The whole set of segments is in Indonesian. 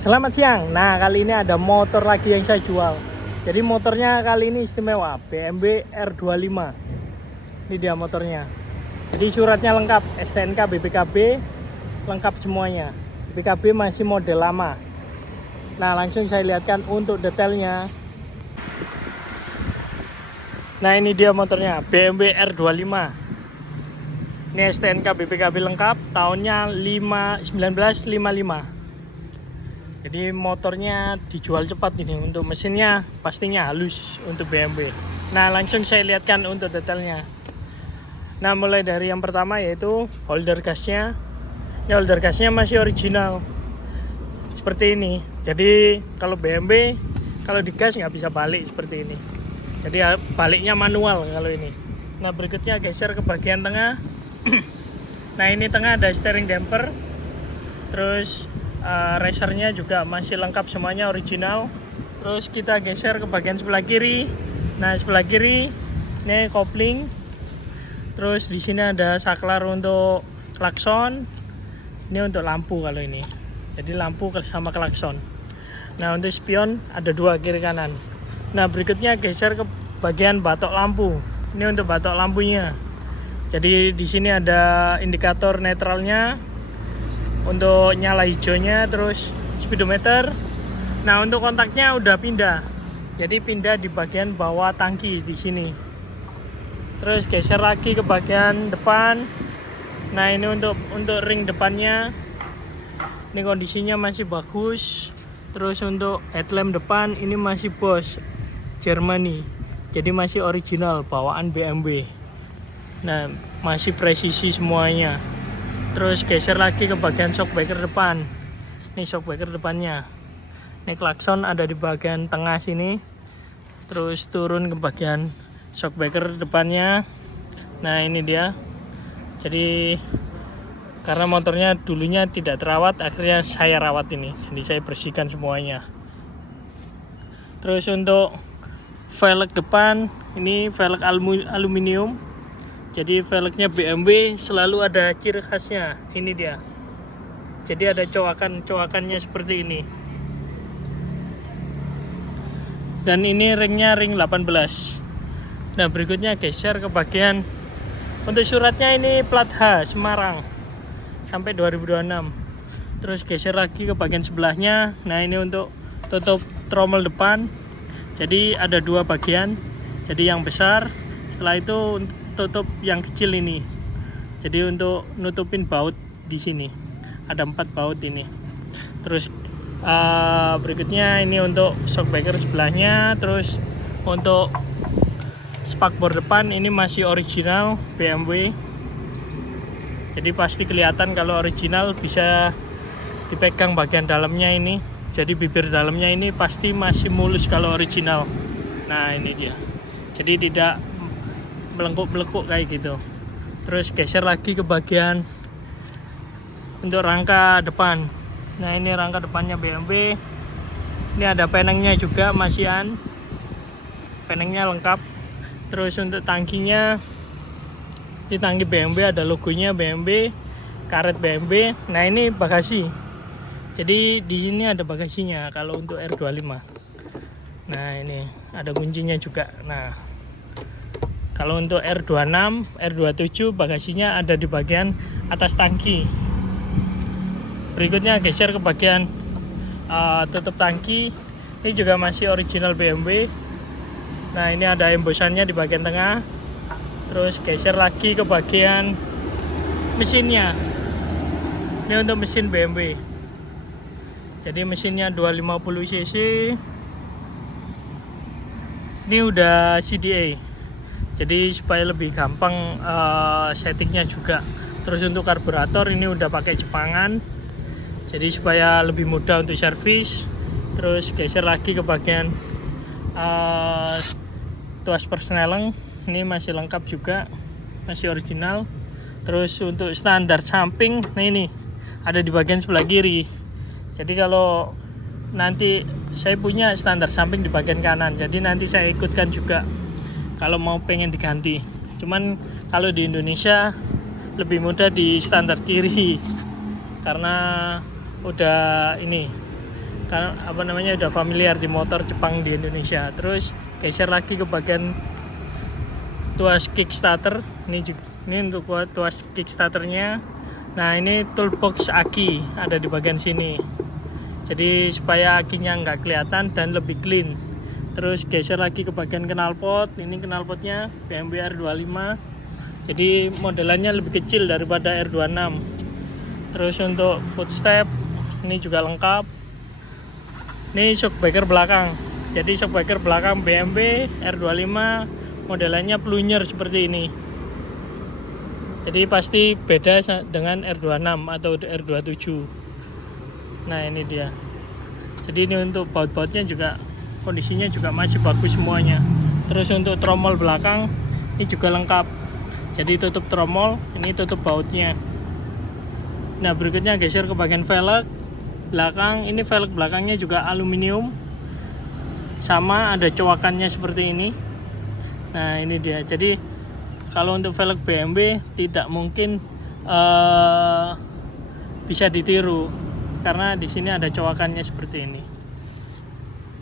Selamat siang. Nah, kali ini ada motor lagi yang saya jual. Jadi motornya kali ini istimewa, BMW R25. Ini dia motornya. Jadi suratnya lengkap, STNK, BPKB, lengkap semuanya. BPKB masih model lama. Nah, langsung saya lihatkan untuk detailnya. Nah, ini dia motornya, BMW R25. Ini STNK, BPKB lengkap, tahunnya 1955. Jadi motornya dijual cepat ini. Untuk mesinnya pastinya halus untuk BMW. Nah, langsung saya lihatkan untuk detailnya. Nah, mulai dari yang pertama yaitu holder gasnya. Ini holder gasnya masih original seperti ini. Jadi kalau BMW kalau digas nggak bisa balik seperti ini. Jadi baliknya manual kalau ini. Nah, berikutnya geser ke bagian tengah. Nah, ini tengah ada steering damper. Terus racernya juga masih lengkap semuanya original. Terus kita geser ke bagian sebelah kiri. Nah, sebelah kiri ini kopling. Terus di sini ada saklar untuk klakson. Ini untuk lampu kalau ini. Jadi lampu sama klakson. Nah, untuk spion ada dua kiri kanan. Nah, berikutnya geser ke bagian batok lampu. Ini untuk batok lampunya. Jadi di sini ada indikator netralnya. Untuk nyala hijaunya, terus speedometer. Nah, untuk kontaknya udah pindah. Jadi pindah di bagian bawah tangki di sini. Terus geser lagi ke bagian depan. Nah, ini untuk ring depannya. Ini kondisinya masih bagus. Terus untuk headlamp depan ini masih Bosch Germany. Jadi masih original bawaan BMW. Nah, masih presisi semuanya. Terus geser lagi ke bagian shockbreaker depan. Ini shockbreaker depannya. Ini klakson ada di bagian tengah sini. Terus turun ke bagian shockbreaker depannya. Nah, ini dia. Jadi karena motornya dulunya tidak terawat, akhirnya saya rawat ini. Jadi saya bersihkan semuanya. Terus untuk velg depan, ini velg aluminium. Jadi velgnya BMW selalu ada ciri khasnya. Ini dia. Jadi ada coakannya seperti ini. Dan ini ringnya ring 18. Nah, berikutnya geser ke bagian untuk suratnya ini plat H Semarang sampai 2026. Terus geser lagi ke bagian sebelahnya. Nah, ini untuk tutup tromol depan. Jadi ada dua bagian. Jadi yang besar, setelah itu tutup yang kecil ini. Jadi untuk nutupin baut di sini ada 4 baut ini. Terus berikutnya ini untuk shockbreaker sebelahnya. Terus untuk spakbor depan ini masih original BMW. Jadi pasti kelihatan kalau original, bisa dipegang bagian dalamnya ini. Jadi bibir dalamnya ini pasti masih mulus kalau original. Nah, ini dia. Jadi tidak melengkuk-melengkuk kayak gitu. Terus geser lagi ke bagian untuk rangka depan. Nah, ini rangka depannya BMW. Ini ada penengnya juga masihan. Penengnya lengkap. Terus untuk tangkinya, di tangki BMW ada logonya BMW, karet BMW. Nah, ini bagasi. Jadi di sini ada bagasinya kalau untuk R25. Nah, ini ada kuncinya juga. Nah, kalau untuk R26, R27 bagasinya ada di bagian atas tangki. Berikutnya geser ke bagian tutup tangki. Ini juga masih original BMW. Nah, ini ada embosannya di bagian tengah. Terus geser lagi ke bagian mesinnya. Ini untuk mesin BMW. Jadi mesinnya 250 cc. Ini udah CDA. Jadi supaya lebih gampang settingnya juga. Terus untuk karburator ini udah pakai Jepangan. Jadi supaya lebih mudah untuk servis. Terus geser lagi ke bagian tuas persneleng. Ini masih lengkap juga, masih original. Terus untuk standar samping, nah ini ada di bagian sebelah kiri. Jadi kalau nanti saya punya standar samping di bagian kanan. Jadi nanti saya ikutkan juga kalau mau pengen diganti. Cuman kalau di Indonesia lebih mudah di standar kiri karena udah ini karena apa namanya udah familiar di motor Jepang di Indonesia. Terus geser lagi ke bagian tuas kickstarter. Ini untuk tuas kickstarternya. Nah, ini toolbox aki ada di bagian sini. Jadi supaya akinya nggak kelihatan dan lebih clean. Terus geser lagi ke bagian knalpot. Ini knalpotnya BMW R25. Jadi modelannya lebih kecil daripada R26. Terus untuk footstep ini juga lengkap. Ini shock breaker belakang. Jadi shock breaker belakang BMW R25 modelannya plunger seperti ini. Jadi pasti beda dengan R26 atau R27. Nah, ini dia. Jadi ini untuk baut-bautnya juga kondisinya juga masih bagus semuanya. Terus untuk tromol belakang ini juga lengkap. Jadi tutup tromol, ini tutup bautnya. Nah, berikutnya geser ke bagian velg belakang. Ini velg belakangnya juga aluminium. Sama ada coakannya seperti ini. Nah, ini dia. Jadi kalau untuk velg BMW tidak mungkin bisa ditiru karena di sini ada coakannya seperti ini.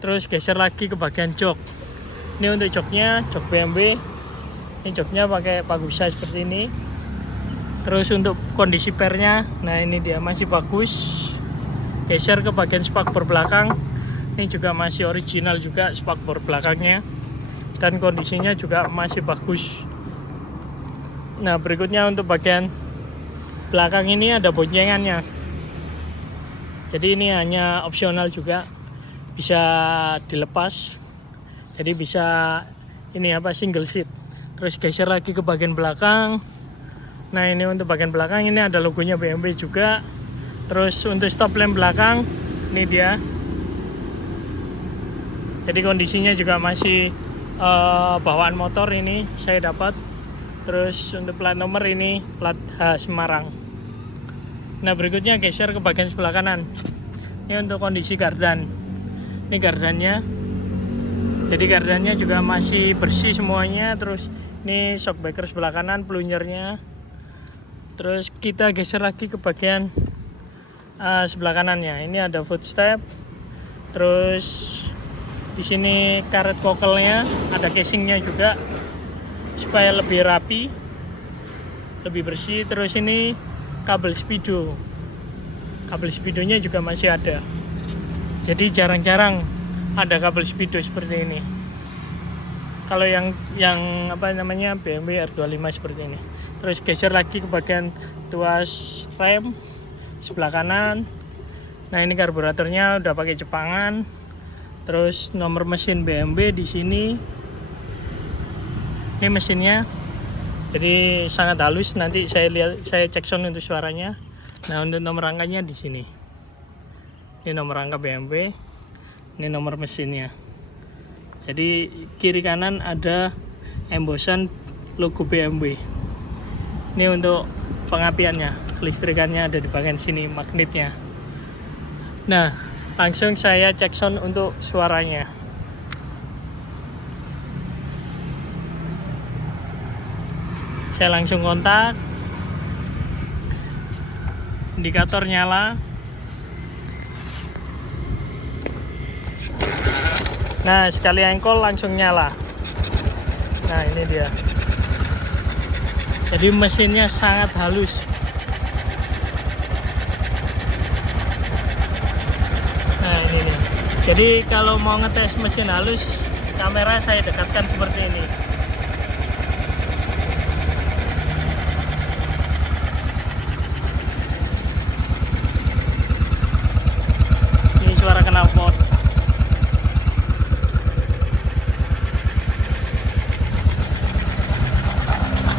Terus geser lagi ke bagian jok. Ini untuk joknya, jok BMW. Ini joknya pakai Pagusa seperti ini. Terus untuk kondisi pernya, nah ini dia masih bagus. Geser ke bagian spakbor belakang. Ini juga masih original juga spakbor belakangnya. Dan kondisinya juga masih bagus. Nah, berikutnya untuk bagian belakang ini ada boncengannya. Jadi ini hanya opsional juga, bisa dilepas. Jadi bisa ini apa single seat. Terus geser lagi ke bagian belakang. Nah, ini untuk bagian belakang ini ada logonya BMW juga. Terus untuk stop lamp belakang ini dia. Jadi kondisinya juga masih bawaan motor ini saya dapat. Terus untuk plat nomor ini plat H Semarang. Nah, berikutnya geser ke bagian sebelah kanan. Ini untuk kondisi gardan. Ini gardannya. Jadi gardannya juga masih bersih semuanya. Terus ini shock breaker sebelah kanan, plungernya. Terus kita geser lagi ke bagian sebelah kanannya. Ini ada footstep. Terus di sini karet kokelnya, ada casingnya juga supaya lebih rapi, lebih bersih. Terus ini kabel speedo. Kabel speedonya juga masih ada. Jadi jarang-jarang ada kabel speedo seperti ini. Kalau yang apa namanya BMW R25 seperti ini. Terus geser lagi ke bagian tuas rem sebelah kanan. Nah, ini karburatornya udah pakai Jepangan. Terus nomor mesin BMW di sini. Ini mesinnya. Jadi sangat halus. Nanti saya cek sound untuk suaranya. Nah, untuk nomor rangkanya di sini. Ini nomor rangka BMW. Ini nomor mesinnya. Jadi kiri kanan ada embosan logo BMW. Ini untuk pengapiannya, kelistrikannya ada di bagian sini, magnetnya. Nah, langsung saya cek sound untuk suaranya. Saya langsung kontak. Indikator nyala. Nah, sekali engkol langsung nyala. Nah, ini dia. Jadi mesinnya sangat halus. Nah, ini nih. Jadi kalau mau ngetes mesin halus, kamera saya dekatkan seperti ini. Ini suara knalpot.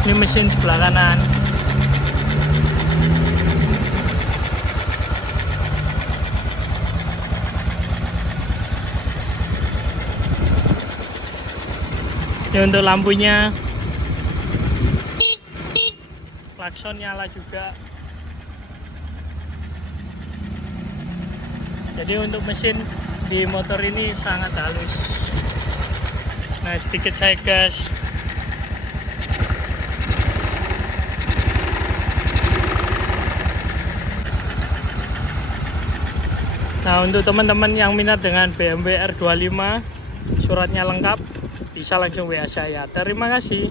Ini mesin sebelah kanan. Ini untuk lampunya. Klakson nyala juga. Jadi untuk mesin di motor ini sangat halus. Nah, sedikit saya gas. Nah, untuk teman-teman yang minat dengan BMW R25, suratnya lengkap, bisa langsung WA saya. Terima kasih.